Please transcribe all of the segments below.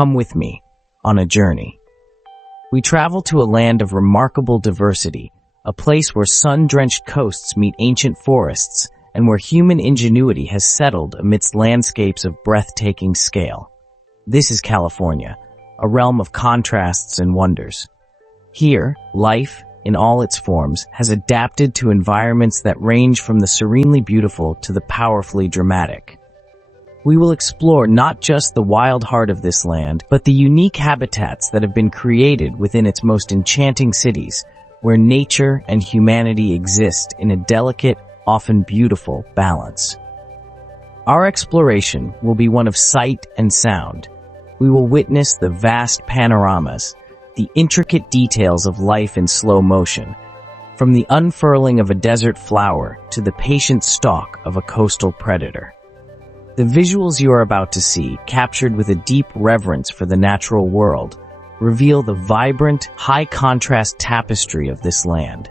Come with me on a journey. We travel to a land of remarkable diversity, a place where sun-drenched coasts meet ancient forests, and where human ingenuity has settled amidst landscapes of breathtaking scale. This is California, a realm of contrasts and wonders. Here, life, in all its forms, has adapted to environments that range from the serenely beautiful to the powerfully dramatic. We will explore not just the wild heart of this land, but the unique habitats that have been created within its most enchanting cities, where nature and humanity exist in a delicate, often beautiful balance. Our exploration will be one of sight and sound. We will witness the vast panoramas, the intricate details of life in slow motion, from the unfurling of a desert flower to the patient stalk of a coastal predator. The visuals you are about to see, captured with a deep reverence for the natural world, reveal the vibrant, high-contrast tapestry of this land.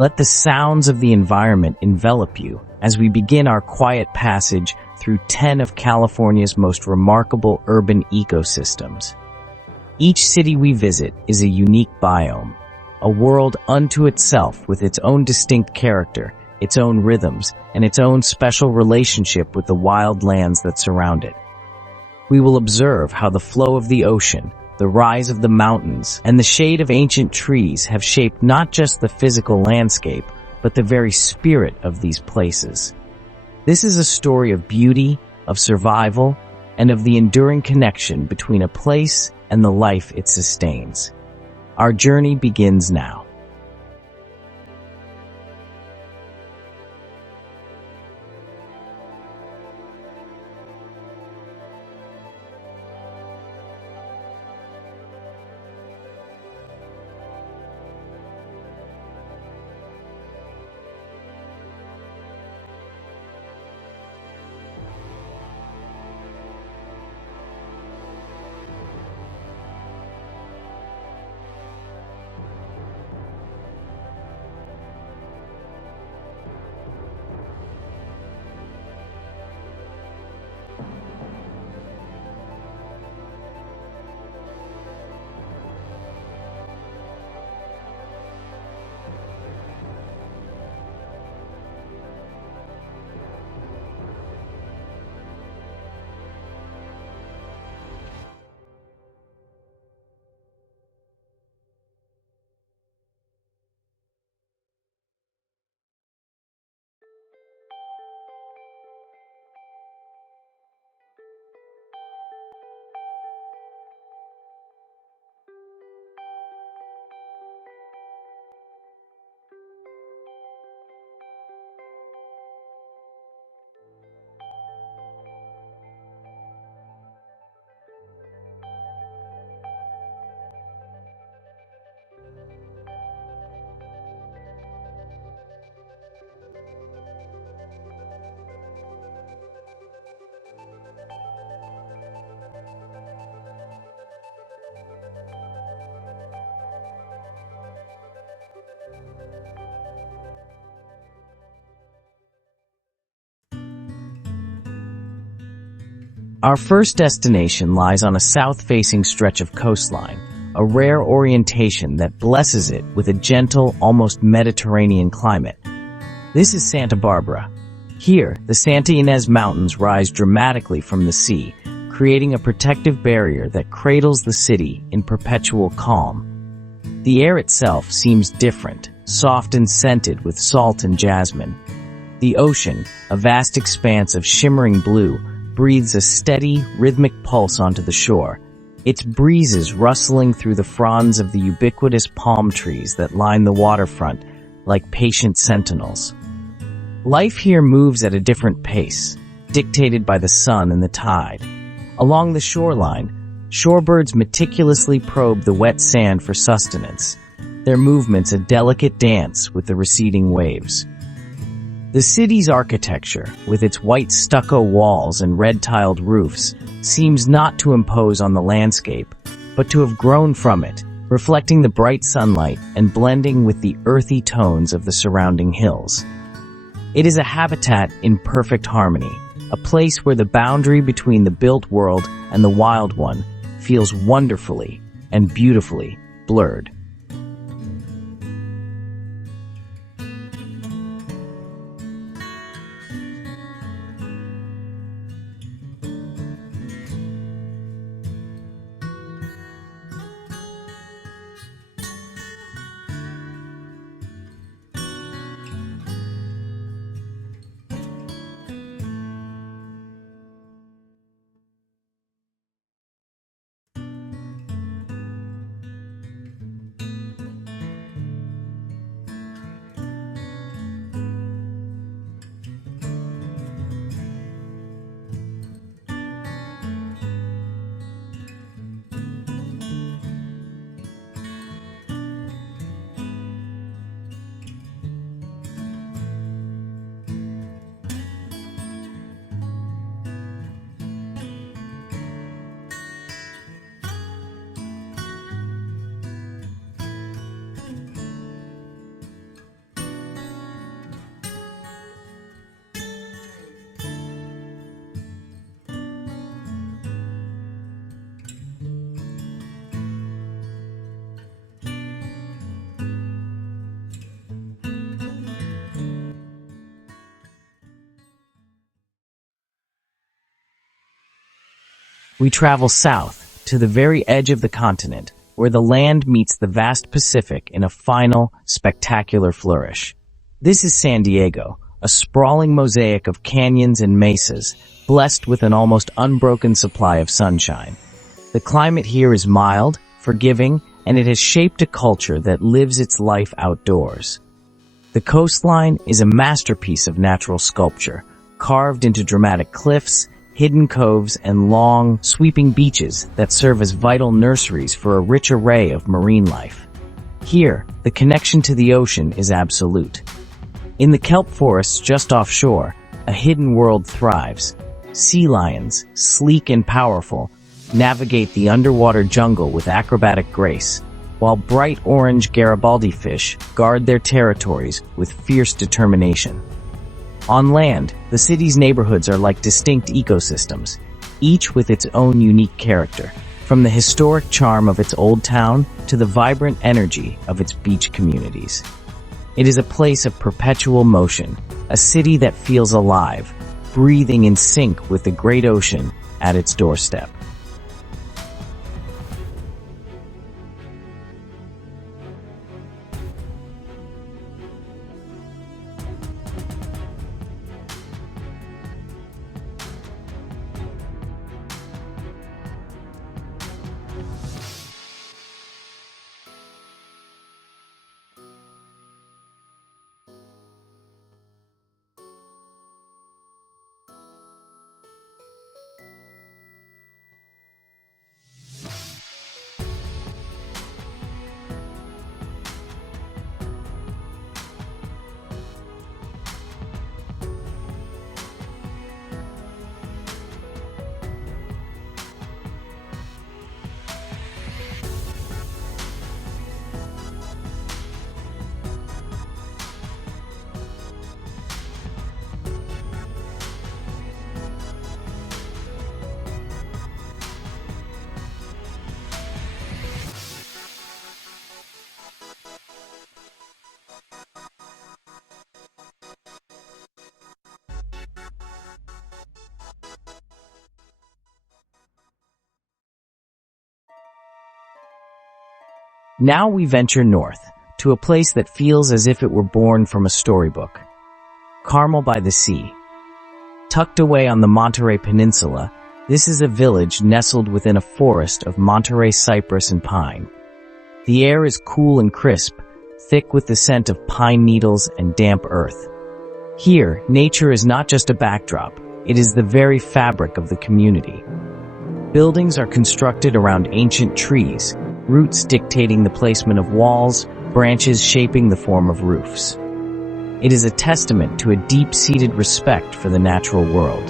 Let the sounds of the environment envelop you as we begin our quiet passage through 10 of California's most remarkable urban ecosystems. Each city we visit is a unique biome, a world unto itself with its own distinct character, its own rhythms, and its own special relationship with the wild lands that surround it. We will observe how the flow of the ocean, the rise of the mountains, and the shade of ancient trees have shaped not just the physical landscape, but the very spirit of these places. This is a story of beauty, of survival, and of the enduring connection between a place and the life it sustains. Our journey begins now. Our first destination lies on a south-facing stretch of coastline, a rare orientation that blesses it with a gentle, almost Mediterranean climate. This is Santa Barbara. Here, the Santa Ynez Mountains rise dramatically from the sea, creating a protective barrier that cradles the city in perpetual calm. The air itself seems different, soft and scented with salt and jasmine. The ocean, a vast expanse of shimmering blue, breathes a steady, rhythmic pulse onto the shore, its breezes rustling through the fronds of the ubiquitous palm trees that line the waterfront like patient sentinels. Life here moves at a different pace, dictated by the sun and the tide. Along the shoreline, shorebirds meticulously probe the wet sand for sustenance, their movements a delicate dance with the receding waves. The city's architecture, with its white stucco walls and red-tiled roofs, seems not to impose on the landscape, but to have grown from it, reflecting the bright sunlight and blending with the earthy tones of the surrounding hills. It is a habitat in perfect harmony, a place where the boundary between the built world and the wild one feels wonderfully and beautifully blurred. We travel south to the very edge of the continent, where the land meets the vast Pacific in a final, spectacular flourish. This is San Diego, a sprawling mosaic of canyons and mesas, blessed with an almost unbroken supply of sunshine. The climate here is mild, forgiving, and it has shaped a culture that lives its life outdoors. The coastline is a masterpiece of natural sculpture, carved into dramatic cliffs, hidden coves, and long, sweeping beaches that serve as vital nurseries for a rich array of marine life. Here, the connection to the ocean is absolute. In the kelp forests just offshore, a hidden world thrives. Sea lions, sleek and powerful, navigate the underwater jungle with acrobatic grace, while bright orange Garibaldi fish guard their territories with fierce determination. On land, the city's neighborhoods are like distinct ecosystems, each with its own unique character, from the historic charm of its old town to the vibrant energy of its beach communities. It is a place of perpetual motion, a city that feels alive, breathing in sync with the great ocean at its doorstep. Now we venture north, to a place that feels as if it were born from a storybook. Carmel by the Sea. Tucked away on the Monterey Peninsula, this is a village nestled within a forest of Monterey cypress and pine. The air is cool and crisp, thick with the scent of pine needles and damp earth. Here, nature is not just a backdrop, it is the very fabric of the community. Buildings are constructed around ancient trees, roots dictating the placement of walls, branches shaping the form of roofs. It is a testament to a deep-seated respect for the natural world.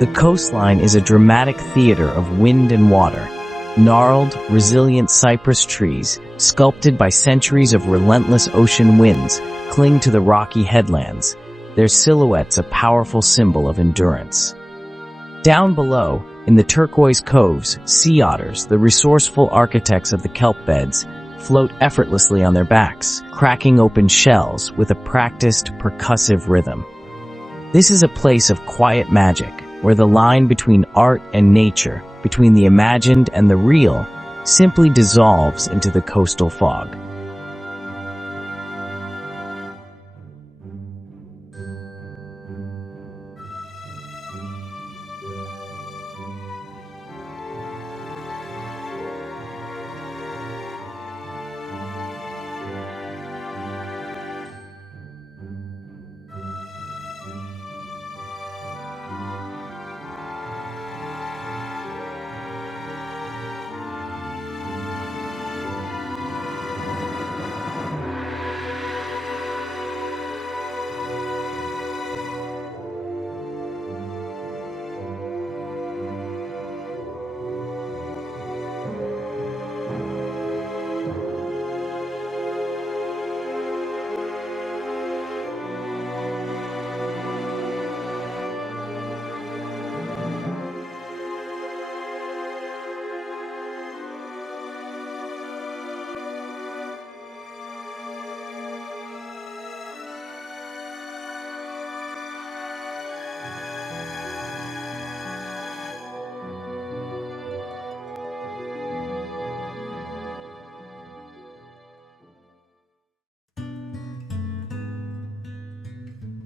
The coastline is a dramatic theater of wind and water. Gnarled, resilient cypress trees, sculpted by centuries of relentless ocean winds, cling to the rocky headlands, their silhouettes a powerful symbol of endurance. Down below, In the turquoise coves, sea otters, the resourceful architects of the kelp beds, float effortlessly on their backs, cracking open shells with a practiced, percussive rhythm. This is a place of quiet magic, where the line between art and nature, between the imagined and the real, simply dissolves into the coastal fog.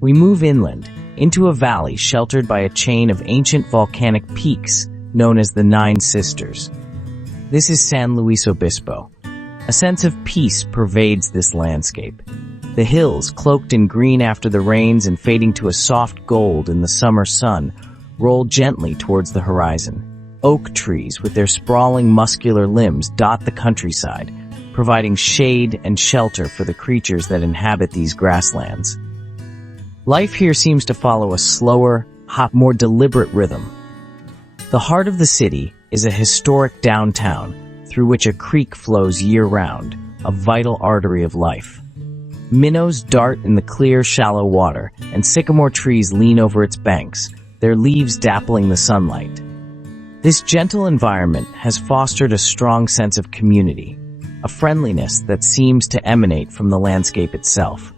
We move inland, into a valley sheltered by a chain of ancient volcanic peaks known as the Nine Sisters. This is San Luis Obispo. A sense of peace pervades this landscape. The hills, cloaked in green after the rains and fading to a soft gold in the summer sun, roll gently towards the horizon. Oak trees with their sprawling muscular limbs dot the countryside, providing shade and shelter for the creatures that inhabit these grasslands. Life here seems to follow a slower, more deliberate rhythm. The heart of the city is a historic downtown through which a creek flows year-round, a vital artery of life. Minnows dart in the clear, shallow water, and sycamore trees lean over its banks, their leaves dappling the sunlight. This gentle environment has fostered a strong sense of community, a friendliness that seems to emanate from the landscape itself.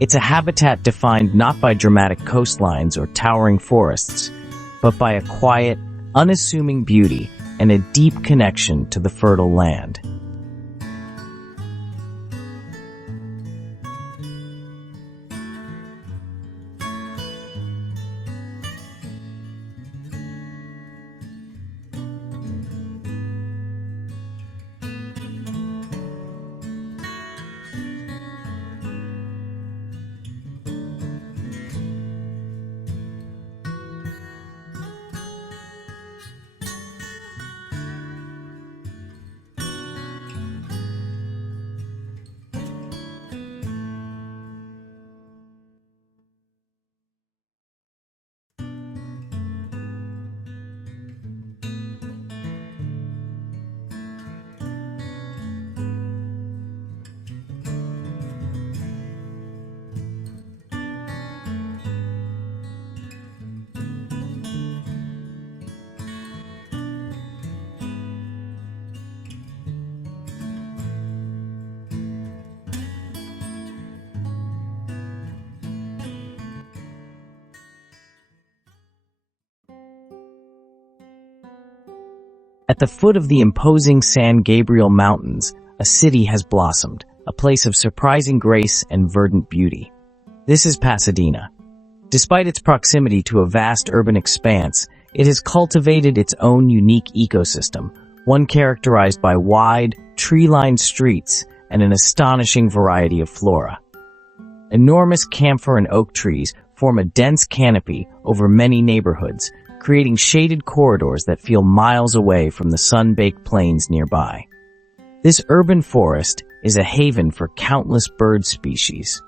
It's a habitat defined not by dramatic coastlines or towering forests, but by a quiet, unassuming beauty and a deep connection to the fertile land. At the foot of the imposing San Gabriel Mountains, a city has blossomed, a place of surprising grace and verdant beauty. This is Pasadena. Despite its proximity to a vast urban expanse, it has cultivated its own unique ecosystem, one characterized by wide, tree-lined streets and an astonishing variety of flora. Enormous camphor and oak trees form a dense canopy over many neighborhoods, creating shaded corridors that feel miles away from the sun-baked plains nearby. This urban forest is a haven for countless bird species.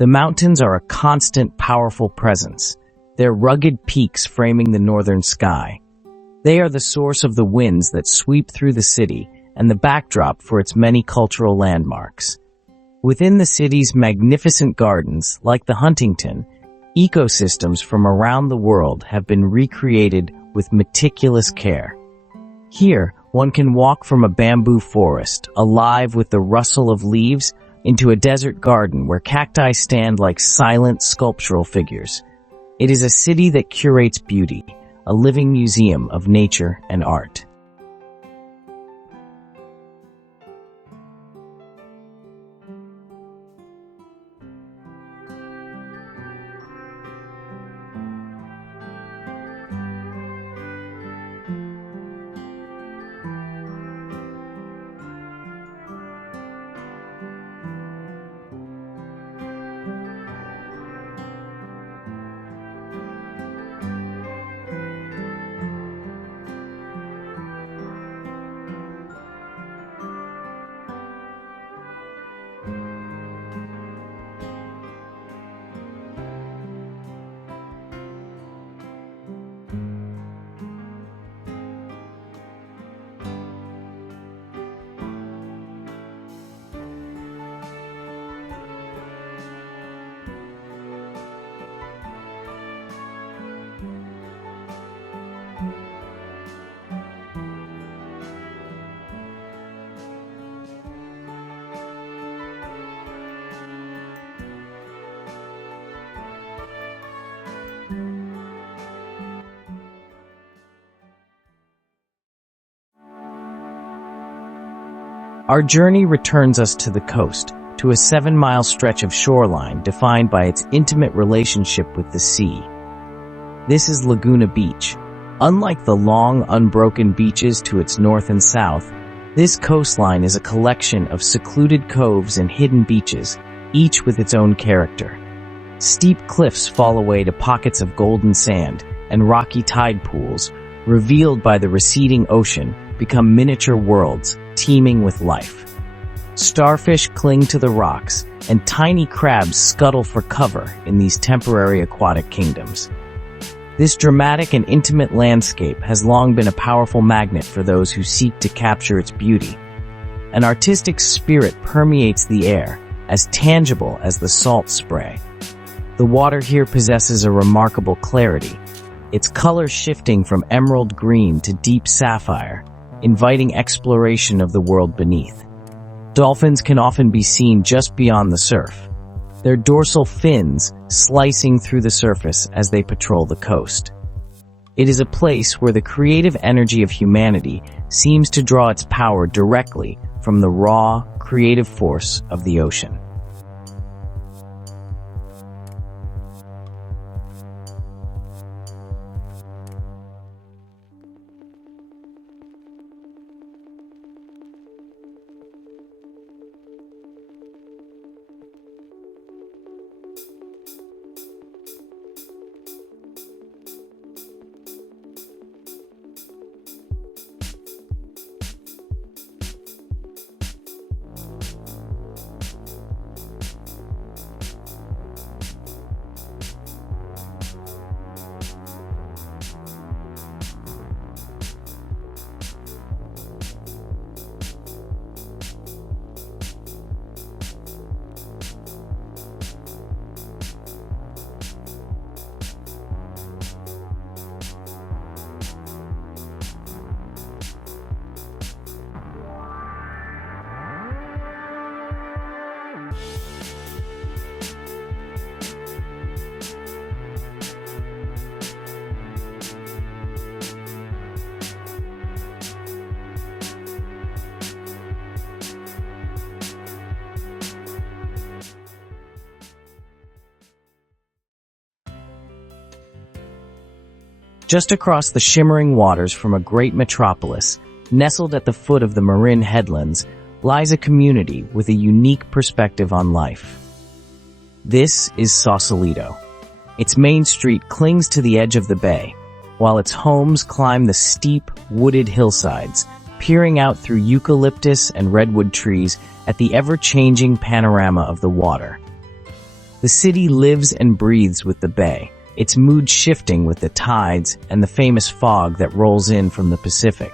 The mountains are a constant, powerful presence, their rugged peaks framing the northern sky. They are the source of the winds that sweep through the city and the backdrop for its many cultural landmarks. Within the city's magnificent gardens, like the Huntington, ecosystems from around the world have been recreated with meticulous care. Here, one can walk from a bamboo forest, alive with the rustle of leaves, into a desert garden where cacti stand like silent sculptural figures. It is a city that curates beauty, a living museum of nature and art. Our journey returns us to the coast, to a 7-mile stretch of shoreline defined by its intimate relationship with the sea. This is Laguna Beach. Unlike the long, unbroken beaches to its north and south, this coastline is a collection of secluded coves and hidden beaches, each with its own character. Steep cliffs fall away to pockets of golden sand, and rocky tide pools, revealed by the receding ocean, become miniature worlds, teeming with life. Starfish cling to the rocks, and tiny crabs scuttle for cover in these temporary aquatic kingdoms. This dramatic and intimate landscape has long been a powerful magnet for those who seek to capture its beauty. An artistic spirit permeates the air, as tangible as the salt spray. The water here possesses a remarkable clarity, its color shifting from emerald green to deep sapphire, inviting exploration of the world beneath. Dolphins can often be seen just beyond the surf, their dorsal fins slicing through the surface as they patrol the coast. It is a place where the creative energy of humanity seems to draw its power directly from the raw, creative force of the ocean. Just across the shimmering waters from a great metropolis, nestled at the foot of the Marin Headlands, lies a community with a unique perspective on life. This is Sausalito. Its main street clings to the edge of the bay, while its homes climb the steep, wooded hillsides, peering out through eucalyptus and redwood trees at the ever-changing panorama of the water. The city lives and breathes with the bay, its mood shifting with the tides and the famous fog that rolls in from the Pacific.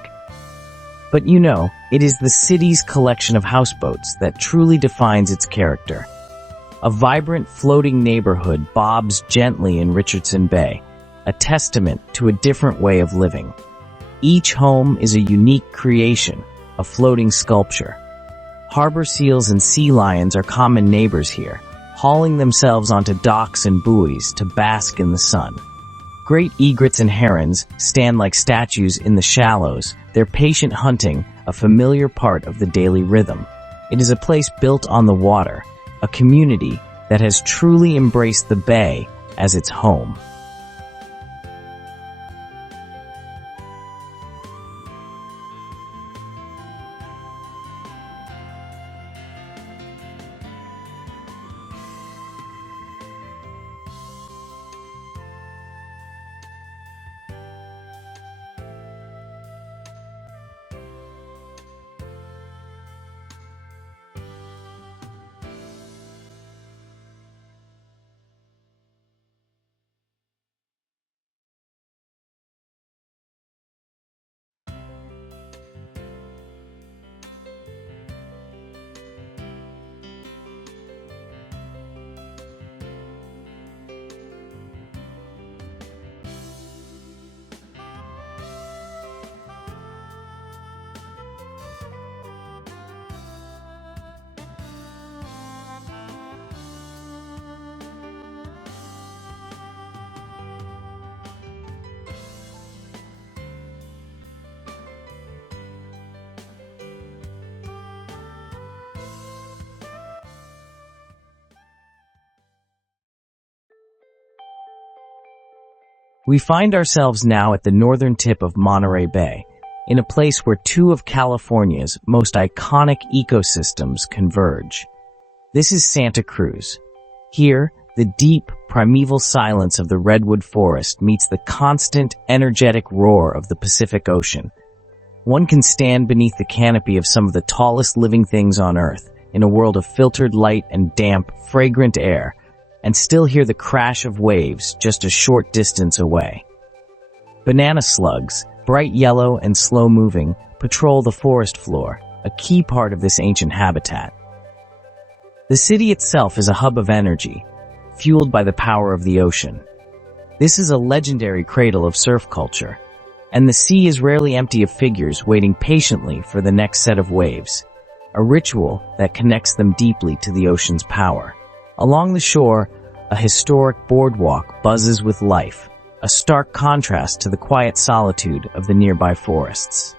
But you know, it is the city's collection of houseboats that truly defines its character. A vibrant floating neighborhood bobs gently in Richardson Bay, a testament to a different way of living. Each home is a unique creation, a floating sculpture. Harbor seals and sea lions are common neighbors here, hauling themselves onto docks and buoys to bask in the sun. Great egrets and herons stand like statues in the shallows, their patient hunting a familiar part of the daily rhythm. It is a place built on the water, a community that has truly embraced the bay as its home. We find ourselves now at the northern tip of Monterey Bay, in a place where two of California's most iconic ecosystems converge. This is Santa Cruz. Here, the deep, primeval silence of the redwood forest meets the constant, energetic roar of the Pacific Ocean. One can stand beneath the canopy of some of the tallest living things on Earth, in a world of filtered light and damp, fragrant air, and still hear the crash of waves just a short distance away. Banana slugs, bright yellow and slow-moving, patrol the forest floor, a key part of this ancient habitat. The city itself is a hub of energy, fueled by the power of the ocean. This is a legendary cradle of surf culture, and the sea is rarely empty of figures waiting patiently for the next set of waves, a ritual that connects them deeply to the ocean's power. Along the shore, a historic boardwalk buzzes with life, a stark contrast to the quiet solitude of the nearby forests.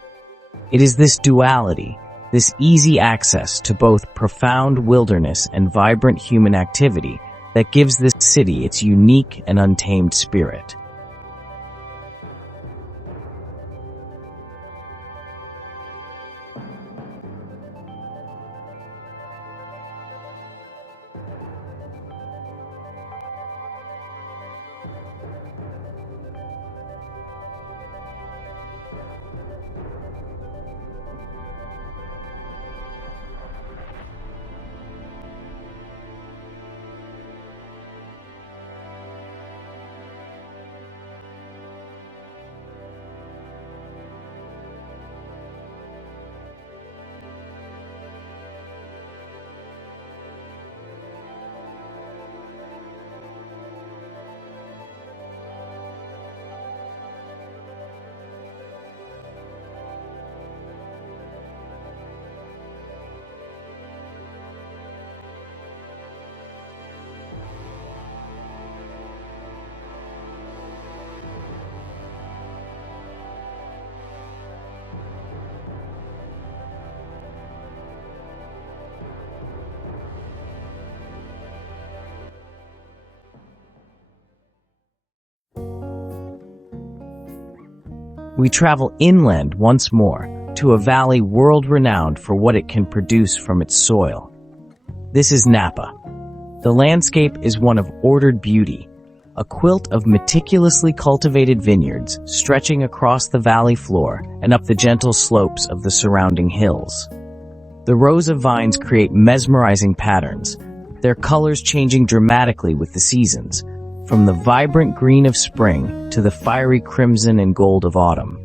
It is this duality, this easy access to both profound wilderness and vibrant human activity that gives this city its unique and untamed spirit. We travel inland once more, to a valley world-renowned for what it can produce from its soil. This is Napa. The landscape is one of ordered beauty, a quilt of meticulously cultivated vineyards stretching across the valley floor and up the gentle slopes of the surrounding hills. The rows of vines create mesmerizing patterns, their colors changing dramatically with the seasons, from the vibrant green of spring to the fiery crimson and gold of autumn.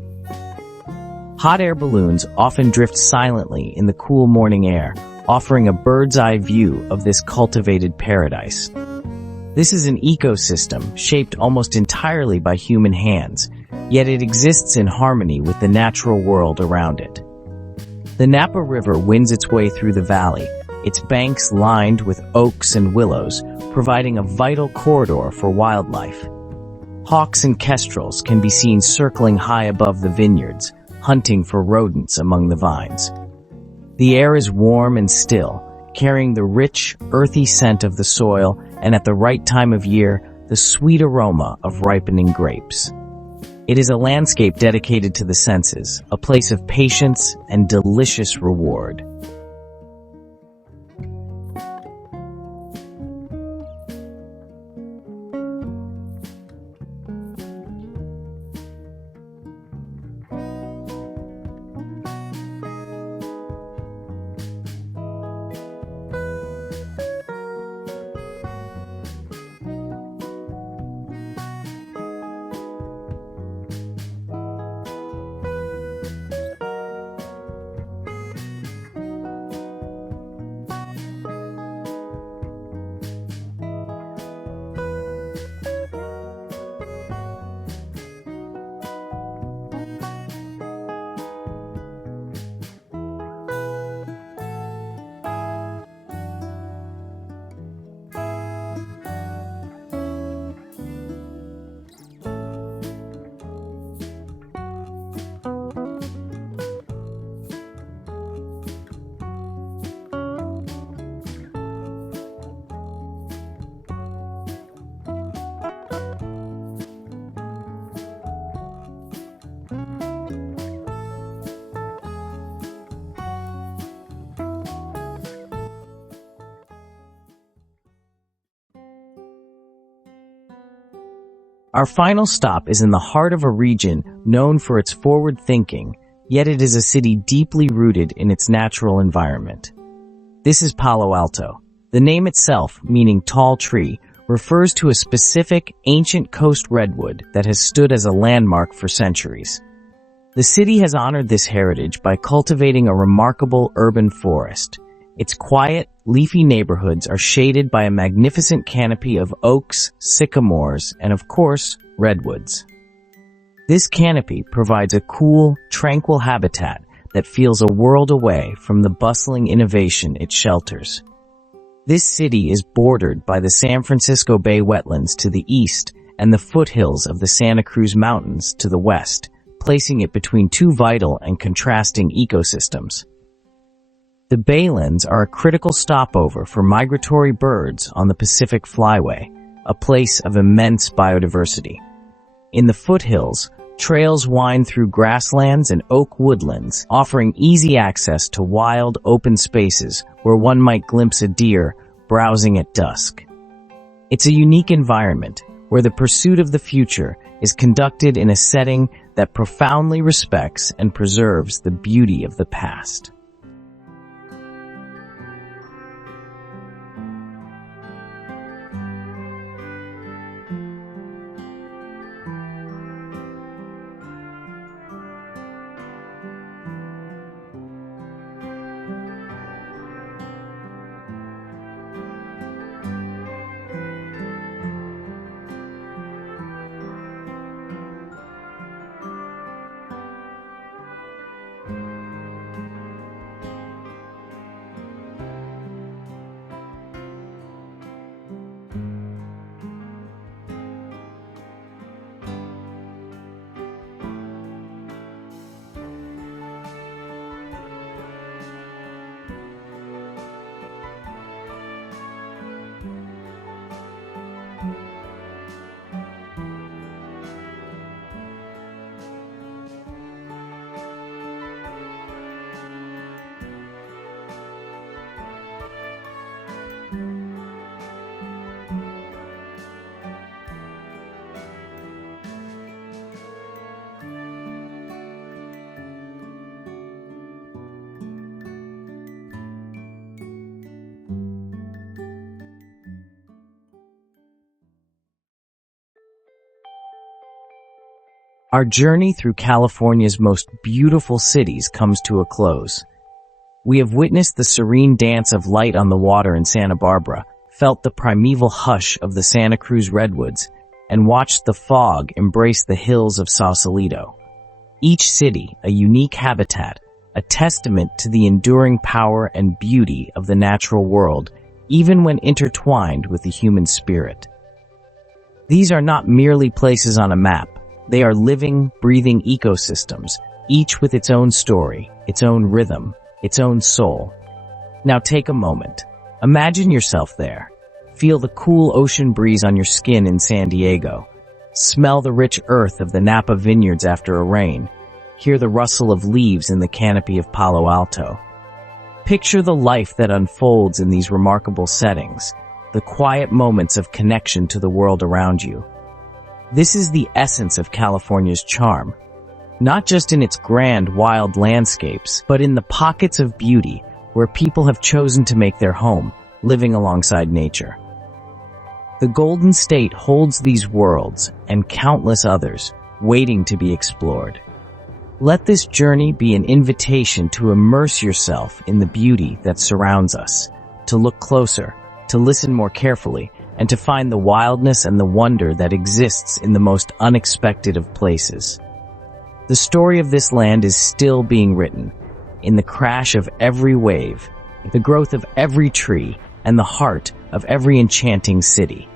Hot air balloons often drift silently in the cool morning air, offering a bird's-eye view of this cultivated paradise. This is an ecosystem shaped almost entirely by human hands, yet it exists in harmony with the natural world around it. The Napa River winds its way through the valley, its banks lined with oaks and willows, providing a vital corridor for wildlife. Hawks and kestrels can be seen circling high above the vineyards, hunting for rodents among the vines. The air is warm and still, carrying the rich, earthy scent of the soil and at the right time of year, the sweet aroma of ripening grapes. It is a landscape dedicated to the senses, a place of patience and delicious reward. Our final stop is in the heart of a region known for its forward thinking, yet it is a city deeply rooted in its natural environment. This is Palo Alto. The name itself, meaning tall tree, refers to a specific ancient coast redwood that has stood as a landmark for centuries. The city has honored this heritage by cultivating a remarkable urban forest. Its quiet, leafy neighborhoods are shaded by a magnificent canopy of oaks, sycamores, and of course, redwoods. This canopy provides a cool, tranquil habitat that feels a world away from the bustling innovation it shelters. This city is bordered by the San Francisco Bay wetlands to the east and the foothills of the Santa Cruz Mountains to the west, placing it between two vital and contrasting ecosystems. The Baylands are a critical stopover for migratory birds on the Pacific Flyway, a place of immense biodiversity. In the foothills, trails wind through grasslands and oak woodlands, offering easy access to wild, open spaces where one might glimpse a deer browsing at dusk. It's a unique environment where the pursuit of the future is conducted in a setting that profoundly respects and preserves the beauty of the past. Our journey through California's most beautiful cities comes to a close. We have witnessed the serene dance of light on the water in Santa Barbara, felt the primeval hush of the Santa Cruz redwoods, and watched the fog embrace the hills of Sausalito. Each city, a unique habitat, a testament to the enduring power and beauty of the natural world, even when intertwined with the human spirit. These are not merely places on a map. They are living, breathing ecosystems, each with its own story, its own rhythm, its own soul. Now take a moment. Imagine yourself there. Feel the cool ocean breeze on your skin in San Diego. Smell the rich earth of the Napa vineyards after a rain. Hear the rustle of leaves in the canopy of Palo Alto. Picture the life that unfolds in these remarkable settings, the quiet moments of connection to the world around you. This is the essence of California's charm, not just in its grand, wild landscapes, but in the pockets of beauty where people have chosen to make their home, living alongside nature. The Golden State holds these worlds and countless others waiting to be explored. Let this journey be an invitation to immerse yourself in the beauty that surrounds us, to look closer, to listen more carefully, and to find the wildness and the wonder that exists in the most unexpected of places. The story of this land is still being written, in the crash of every wave, the growth of every tree, and the heart of every enchanting city.